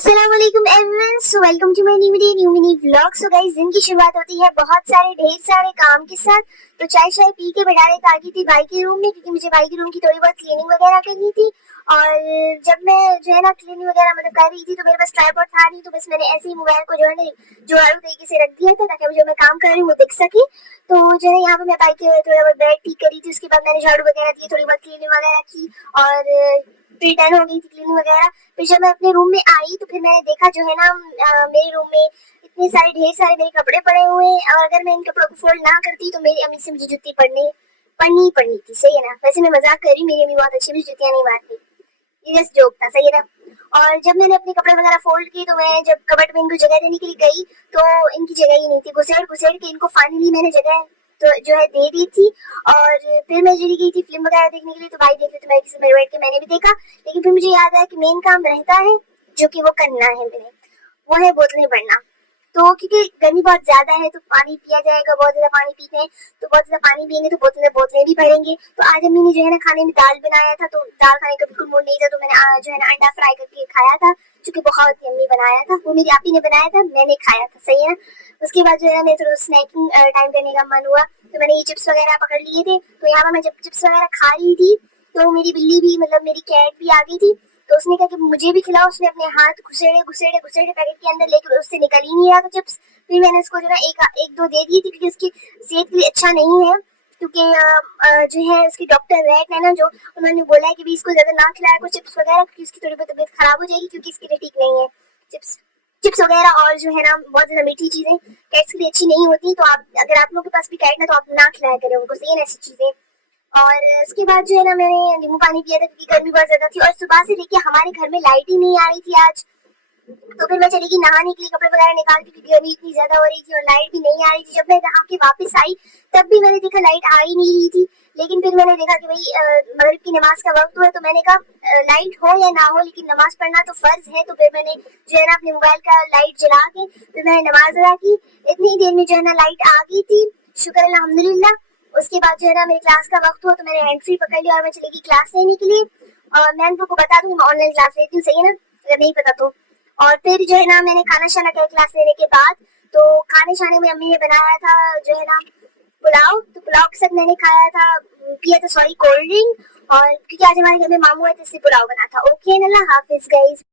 अस्सलाम वालेकुम everyone, so welcome to my new video, new mini vlog. So guys, दिन की शुरुआत होती है बहुत सारे ढेर सारे काम के साथ। तो चाय पी के मैं डायरेक्ट आ गई थी भाई के रूम में, क्योंकि मुझे भाई के रूम की थोड़ी बहुत क्लीनिंग वगैरह करनी थी। और जब मैं जो है ना क्लीनिंग वगैरह मतलब कर रही थी, तो मेरे पास ट्राइपॉड था नहीं, तो बस मैंने ऐसे ही मोबाइल को जो है ना जुगाड़ू तरीके से रख दिया था, ताकि जो मैं काम कर रही हूँ वो दिख सके। तो जो है यहाँ पे मैं भाई के थोड़ा बहुत बेड ठीक करी थी, उसके बाद मैंने झाड़ू वगैरह दी, थोड़ी बहुत क्लीनिंग वगैरह की और फ्री टाइम हो गई थी क्लीनिंग वगैरह। फिर जब मैं अपने रूम में आई तो फिर मैंने देखा जो है ना मेरे रूम में इतने सारे ढेर सारे मेरे कपड़े पड़े हुए हैं, और अगर मैं इन कपड़ों को फोल्ड ना करती तो मेरी अम्मी से मुझे जुत्ती पड़नी थी। सही है ना? वैसे मैं मजाक कर रही हूँ, मेरी अम्मी बहुत अच्छी, मुझे जुतियां नहीं मारती, ये जस्ट जोक था। सही है ना? और जब मैंने अपने कपड़े वगैरह फोल्ड किए, तो मैं जब कबर्ड में इनको जगह देने के लिए गई, तो इनकी जगह ही नहीं थी। घुसेड़ के इनको फाइनली मैंने जगह तो जो है दे दी थी। और फिर मैं चली गई थी फिल्म वगैरह देखने के लिए, तो भाई देख रहे थे, मैं किसी में बैठ के मैंने भी देखा। लेकिन फिर मुझे याद आया कि मेन काम रहता है जो कि वो करना है मैंने, वो है बोतलें भरना। तो क्योंकि गर्मी बहुत ज्यादा है, तो पानी पिया जाएगा, बहुत ज्यादा पानी पीते हैं, तो बहुत ज्यादा पानी पियेंगे तो बोतलें भी भरेंगे। तो आज अम्मी ने जो है ना खाने में दाल बनाया था, तो दाल खाने का बिल्कुल मूड नहीं था, तो मैंने जो है ना अंडा फ्राई करके खाया था, जो कि बहुत यम्मी बनाया था। वो मेरी आपी ने बनाया था, मैंने खाया था। सही है। उसके बाद जो है ना मेरे थोड़ा स्नैकिंग टाइम करने का मन हुआ, तो मैंने ये चिप्स वगैरह पकड़ लिए थे। तो यहाँ पर मैं जब चिप्स वगैरह खा रही थी, तो मेरी बिल्ली भी मतलब मेरी कैट भी आ गई थी। तो उसने कहा कि मुझे भी खिलाओ। उसने अपने हाथ घुसेड़े पैकेट के अंदर, लेकर उससे निकल ही नहीं रहा था चिप्स। फिर मैंने उसको जो है एक दो दे दी थी, क्योंकि उसकी सेहत के लिए अच्छा नहीं है। क्योंकि जो है उसकी डॉक्टर रैट है ना, जो उन्होंने बोला है कि भी इसको ज्यादा ना खिलाया कुछ चिप्स वगैरह, क्योंकि उसकी थोड़ी बहुत तबीयत खराब हो जाएगी, क्योंकि इसके लिए ठीक नहीं है चिप्स चिप्स वगैरह। और जो है ना बहुत ज्यादा मीठी चीजें कैट्स के लिए अच्छी नहीं होती। तो आप अगर आप लोगों के पास भी कैट ना, तो आप ना खिलाया करें उनको। सही है ना? ऐसी चीजें। और उसके बाद जो है ना मैंने नींबू पानी पिया था, क्योंकि गर्मी बहुत ज्यादा थी, और सुबह से लेके हमारे घर में लाइट ही नहीं आ रही थी आज। तो फिर मैं चली गई नहाने के लिए, कपड़े वगैरह निकाल के, क्योंकि गर्मी इतनी ज्यादा हो रही थी और लाइट भी नहीं आ रही थी। जब मैं नहा के वापस आई, तब भी मैंने देखा लाइट आ ही नहीं रही थी। लेकिन फिर मैंने देखा कि भाई मगरिब की नमाज का वक्त हुआ है, तो मैंने कहा लाइट हो या ना हो, लेकिन नमाज पढ़ना तो फर्ज है। तो फिर मैंने जो है ना अपने मोबाइल का लाइट जला के फिर मैंने नमाज अदा की। इतनी देर में जो है ना लाइट आ गई थी, शुक्र अल्हम्दुलिल्लाह। उसके बाद जो है ना मेरे क्लास का वक्त हुआ, तो मैंने हैंड फ्री पकड़ लिया और मैं चली गई क्लास लेने के लिए। और मैं तुमको बता दूं, मैं ऑनलाइन क्लास लेती हूँ। सही है ना? अगर नहीं पता तो। और फिर जो है ना मैंने खाना शाना खाया क्लास लेने के बाद। तो खाने शाने में अम्मी ने बनाया था जो है ना पुलाव। तो पुलाव के साथ मैंने खाया था, पिया था सॉरी कोल्ड ड्रिंक। और क्योंकि आज हमारे घर में मामू है, तो इसलिए पुलाव बना था। ओके, अल्लाह हाफिज गाइस।